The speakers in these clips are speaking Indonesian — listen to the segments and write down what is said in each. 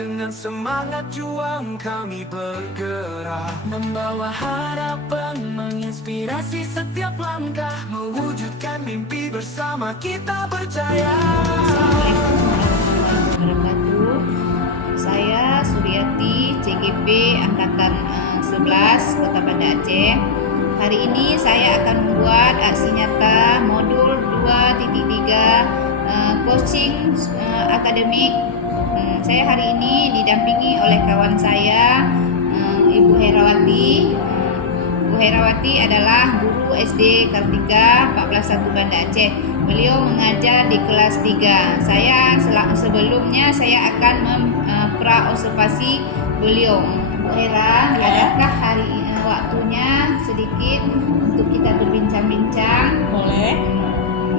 Dengan semangat juang kami bergerak, membawa harapan, menginspirasi setiap langkah, mewujudkan mimpi bersama kita percaya. Assalamualaikum warahmatullahi wabarakatuh. Saya Suryati, CGP Angkatan 11 Kota Banda Aceh. Hari ini saya akan membuat aksi nyata modul 2.3 coaching akademik. Saya hari ini didampingi oleh kawan saya, Ibu Herawati. Bu Herawati adalah guru SD Kartika 141 Banda Aceh. Beliau mengajar di kelas 3. Sebelumnya saya akan mempraobservasi beliau. Bu Hera, adakah hari ini waktunya sedikit untuk kita berbincang-bincang? Boleh.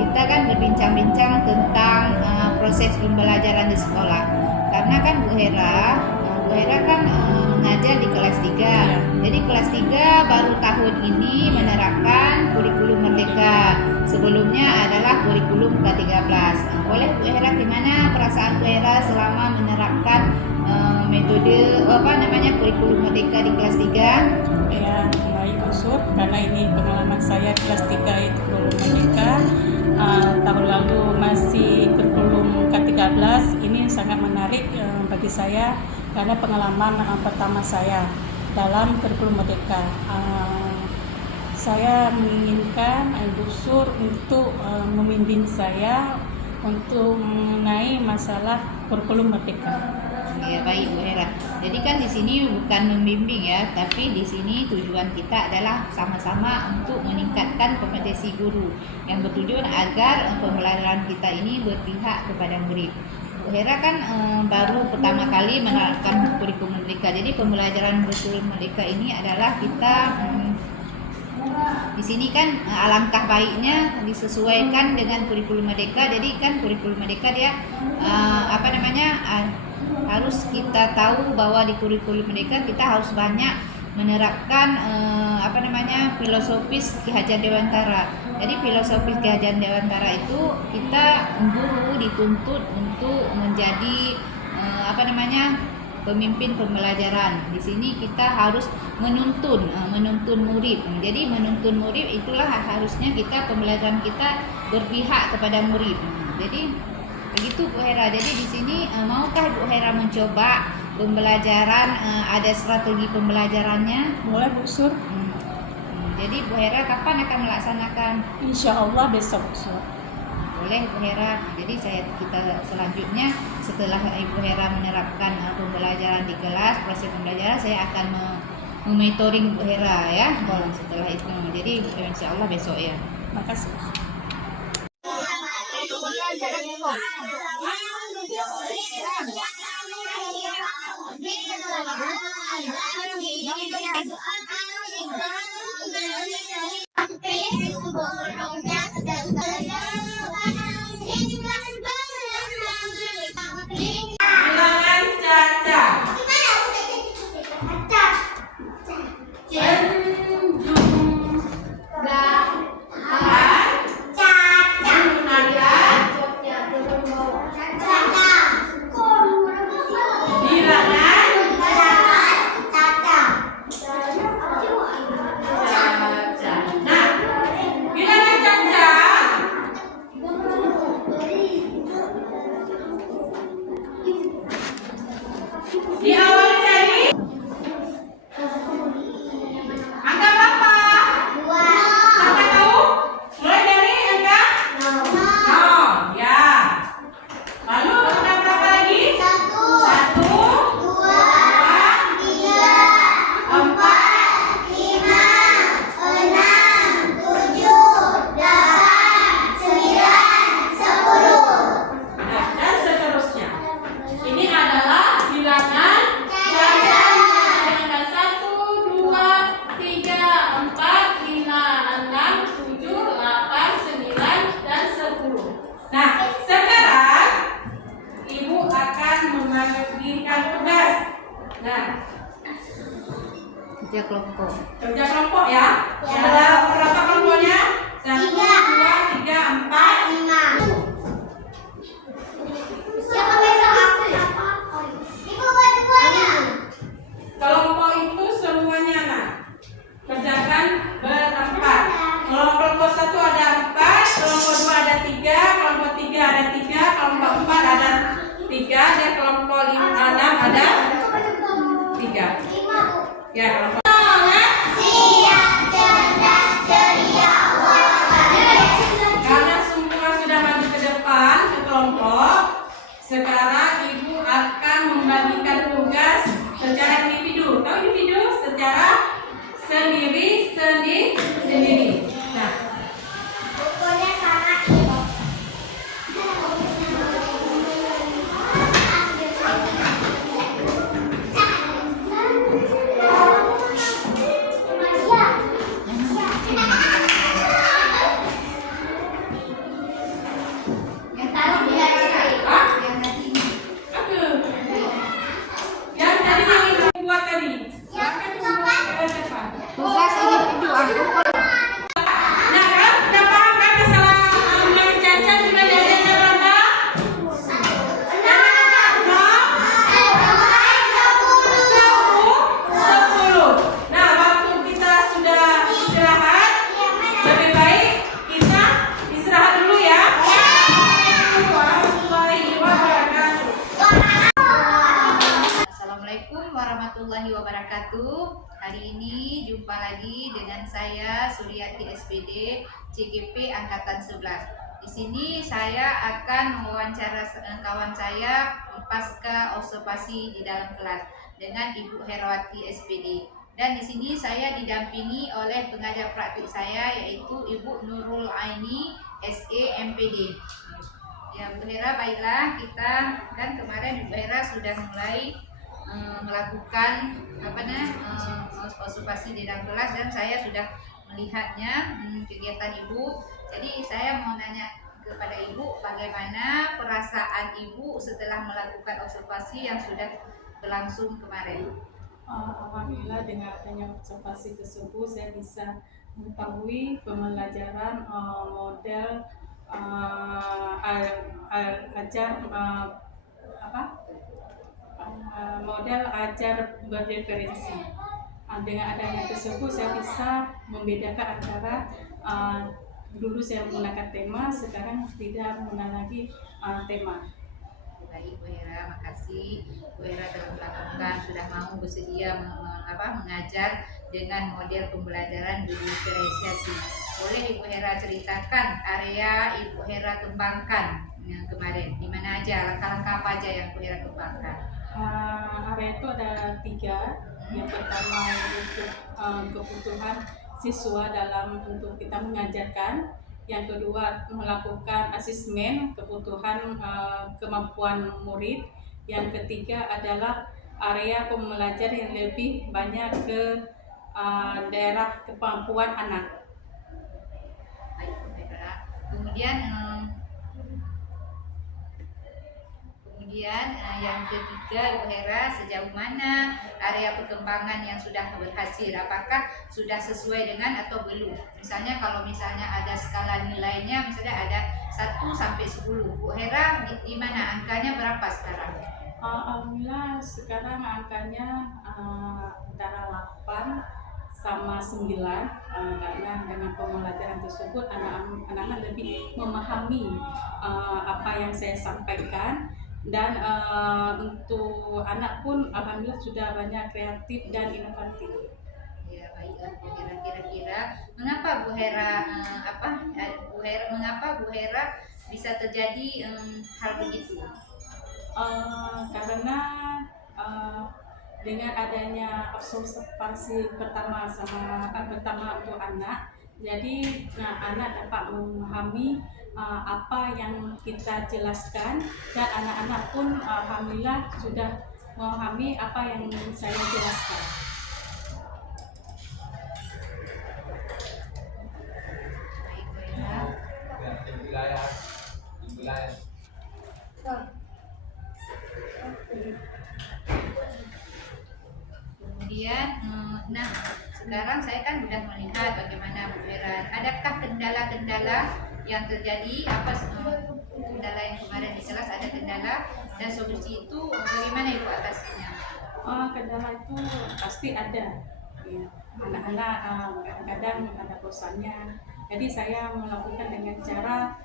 Kita kan berbincang-bincang tentang proses pembelajaran di sekolah. Karena kan Bu Hera kan mengajar di kelas 3. Jadi kelas 3 baru tahun ini menerapkan kurikulum merdeka. Sebelumnya adalah kurikulum K13. Boleh Bu Hera, gimana perasaan Bu Hera selama menerapkan metode kurikulum merdeka di kelas 3? Ya, baik Usur, karena ini pengalaman saya kelas 3 itu kurikulum merdeka. Tahun lalu masih kurikulum K13. Ini sangat menarik bagi saya karena pengalaman pertama saya dalam kurikulum merdeka. Saya menginginkan Ibu Sur untuk membimbing saya untuk mengenai masalah kurikulum merdeka. Ya, baik Bu Hera. Jadi kan di sini bukan membimbing ya, tapi di sini tujuan kita adalah sama-sama untuk meningkatkan kompetensi guru yang bertujuan agar pembelajaran kita ini berpihak kepada murid. Bu Hera kan baru pertama kali menerapkan kurikulum merdeka. Jadi pembelajaran kurikulum merdeka ini adalah kita di sini kan alangkah baiknya disesuaikan dengan kurikulum merdeka. Jadi kan kurikulum merdeka dia harus kita tahu bahwa di kurikulum merdeka kita harus banyak menerapkan filosofis Ki Hajar Dewantara. Jadi filosofis Ki Hajar Dewantara itu kita guru dituntut untuk menjadi pemimpin pembelajaran. Di sini kita harus menuntun murid. Jadi menuntun murid itulah harusnya kita pembelajaran kita berpihak kepada murid. Jadi begitu Bu Hera. Jadi di sini maukah Bu Hera mencoba pembelajaran, ada strategi pembelajarannya? Boleh Bu Sur. Jadi Bu Hera kapan akan melaksanakan? Insya Allah besok Bu Sur. Boleh Bu Hera. Jadi kita selanjutnya setelah Ibu Hera menerapkan pembelajaran di kelas, proses pembelajaran, saya akan mementoring Bu Hera ya. Setelah itu. Jadi insya Allah besok ya. Makasih. Kerja kelompok. Kerja kelompok ya. Ada berapa kelompoknya? 1, 2, 3, 4, 5. Siapa besok aku? warahmatullahi wabarakatuh. Hari ini jumpa lagi dengan saya Suryati SPD CGP Angkatan 11. Di sini saya akan mewawancara kawan saya pasca observasi di dalam kelas dengan Ibu Herawati SPD. Dan di sini saya didampingi oleh pengajar praktik saya yaitu Ibu Nurul Aini SE MPD. Ya Bu Hera, baiklah, kita kan kemarin Bu Hera sudah mulai melakukan observasi di dalam kelas dan saya sudah melihatnya kegiatan Ibu. Jadi saya mau nanya kepada Ibu, bagaimana perasaan Ibu setelah melakukan observasi yang sudah berlangsung kemarin? Alhamdulillah, dengan adanya observasi tersebut saya bisa mengetahui pembelajaran model model ajar berreferensi. Dengan adanya tersebut saya bisa membedakan antara dulu saya menggunakan tema, sekarang tidak menggunakan lagi tema. Baik Bu Hera, makasih Bu Hera telah melakukan, sudah mau bersedia mengajar dengan model pembelajaran berdiferensiasi. Boleh Ibu Hera ceritakan area Ibu Hera kembangkan yang kemarin, di mana aja, langkah-langkah apa aja yang Bu Hera kembangkan? Area itu ada 3. Yang pertama untuk kebutuhan siswa dalam untuk kita mengajarkan. Yang kedua melakukan asesmen kebutuhan kemampuan murid. Yang ketiga adalah area pembelajaran yang lebih banyak ke daerah kemampuan anak. Baik Bu Hera. Kemudian yang ketiga Bu Hera, sejauh mana area perkembangan yang sudah berhasil, apakah sudah sesuai dengan atau belum? Misalnya kalau ada skala nilainya, misalnya ada 1 sampai 10, Bu Hera di mana angkanya berapa sekarang? Alhamdulillah sekarang angkanya antara 8 sama 9, karena dengan pembelajaran tersebut anak-anak lebih memahami apa yang saya sampaikan. Dan untuk anak pun alhamdulillah sudah banyak kreatif dan inovatif. Ya baiklah Bu Hera, kira-kira mengapa Bu Hera mengapa Bu Hera bisa terjadi hal begitu? Karena dengan adanya observasi pertama untuk anak, jadi anak dapat memahami apa yang kita jelaskan, dan anak-anak pun alhamdulillah sudah memahami apa yang saya jelaskan. Baik Bu Hera. Kemudian, sekarang saya kan sudah melihat bagaimana Bu Hera. Adakah kendala-kendala yang terjadi? Kendala yang kemarin di kelas ada kendala, dan solusi itu bagaimana Ibu atasinya? Kendala itu pasti ada. Ya. Anak-anak kadang ada bosannya. Jadi saya melakukan dengan cara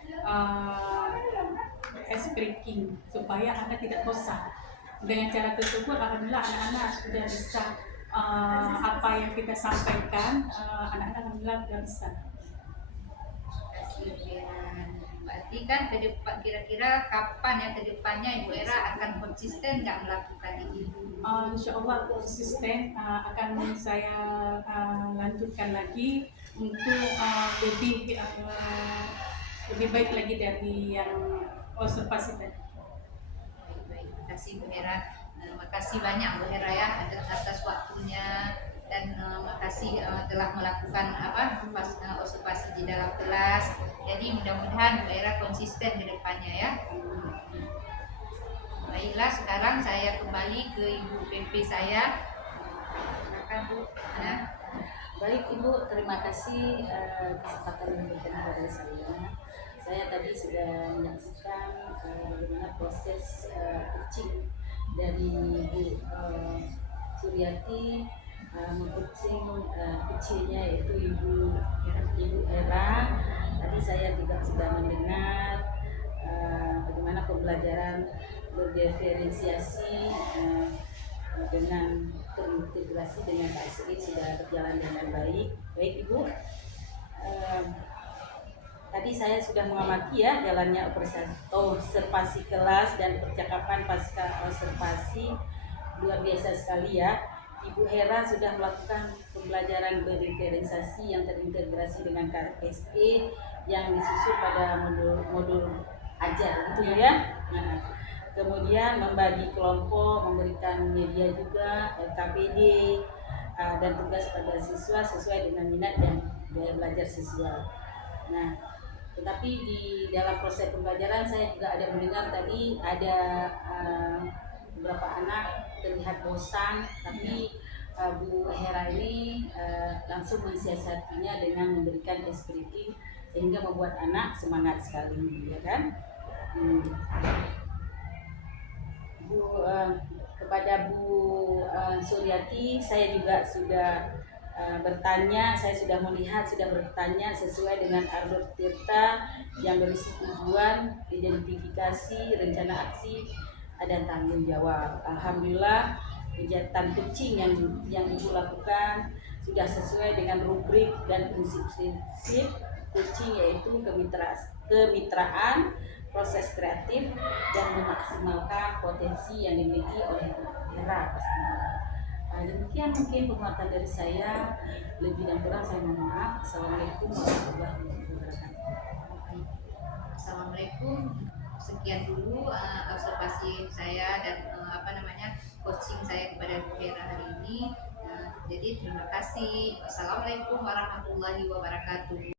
ice breaking supaya anak tidak bosan. Dengan cara tersebut alhamdulillah anak-anak sudah bisa apa yang kita sampaikan, anak-anak alhamdulillah sudah bisa. Terima kasih Bu Hera. Berarti kan kira-kira kapan ya kedepannya Ibu Hera akan konsisten nggak melakukan ini? Insya Allah konsisten akan saya lanjutkan lagi untuk lebih baik lagi dari yang observasi tadi. Baik, terima kasih Bu Hera. Makasih banyak Bu Hera ya atas waktunya, dan makasih telah melakukan observasi di dalam kelas. Jadi mudah-mudahan Bu Hera konsisten ke depannya ya. Baiklah, sekarang saya kembali ke Ibu PP saya. Silakan Bu. Baik Ibu, terima kasih kesempatan yang diberikan kepada saya. Saya tadi sudah menyaksikan bagaimana proses coaching dari Ibu Suryati mengcoaching kecilnya yaitu Ibu Hera. Tadi saya juga sudah mendengar bagaimana pembelajaran berdiferensiasi dengan terintegrasi dengan KSE sudah berjalan dengan baik. Baik Ibu, tadi saya sudah mengamati ya jalannya observasi kelas dan percakapan pasca observasi, luar biasa sekali ya. Ibu Hera sudah melakukan pembelajaran berdiferensiasi yang terintegrasi dengan KSE yang disusun pada modul ajar gitu ya. Nah, kemudian membagi kelompok, memberikan media juga, KPD, dan tugas pada siswa sesuai dengan minat dan gaya belajar siswa. Nah, tetapi di dalam proses pembelajaran saya juga ada mendengar tadi ada beberapa anak terlihat bosan, tapi Bu Hera ini langsung mensiasatinya dengan memberikan espriti sehingga membuat anak semangat sekali, ya kan? Kepada Bu Suryati saya juga sudah bertanya, saya sudah melihat, sudah bertanya sesuai dengan Ardor Tirta yang berisi tujuan, identifikasi, rencana aksi, dan tanggung jawab. Alhamdulillah kegiatan coaching yang Ibu lakukan sudah sesuai dengan rubrik dan prinsip-prinsip coaching, yaitu kemitraan, proses kreatif, dan memaksimalkan potensi yang dimiliki oleh Hera pastinya. Demikian mungkin penguatan dari saya, lebih dan kurang saya mohon maaf. Assalamualaikum warahmatullahi wabarakatuh. Assalamualaikum. Sekian dulu observasi saya dan coaching saya kepada Bu Hera hari ini. Jadi terima kasih. Assalamualaikum warahmatullahi wabarakatuh.